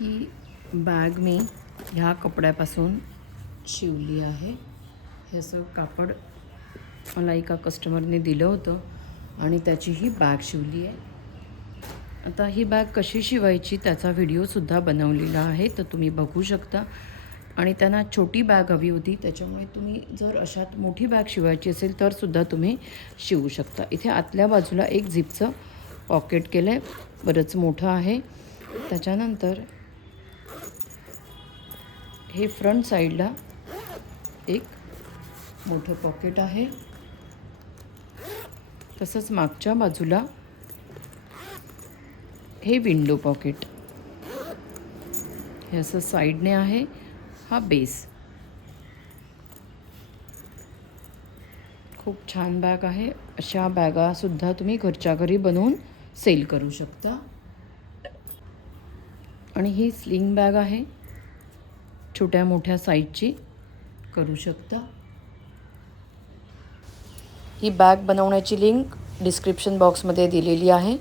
ही bag मी ह्या कपड्यापासून शिवली आहे. हे असं कापड मला एका कस्टमरने दिलं होतं आणि त्याची ही बॅग शिवली आहे. आता ही बॅग कशी शिवायची त्याचा व्हिडिओसुद्धा बनवलेला आहे तर तुम्ही बघू शकता. आणि त्यांना छोटी बॅग हवी होती त्याच्यामुळे तुम्ही जर अशात मोठी बॅग शिवायची असेल तर सुद्धा तुम्ही शिवू शकता. इथे आतल्या बाजूला एक झिपचं पॉकेट केलं आहे बरंच मोठं आहे. त्याच्यानंतर हे फ्रंट साईडला एक मोठं पॉकेट आहे. तसंच मागच्या बाजूला हे विंडो पॉकेट हे असं साईडने आहे. हा बेस खूप छान बॅग आहे. अशा बॅगासुद्धा तुम्ही घरच्या घरी बनवून सेल करू शकता. आणि ही स्लिंग बॅग आहे. छोट्या मोठ्या साईजची करू शकता. ही बॅग बनवण्याची लिंक डिस्क्रिप्शन बॉक्समध्ये दिलेली आहे.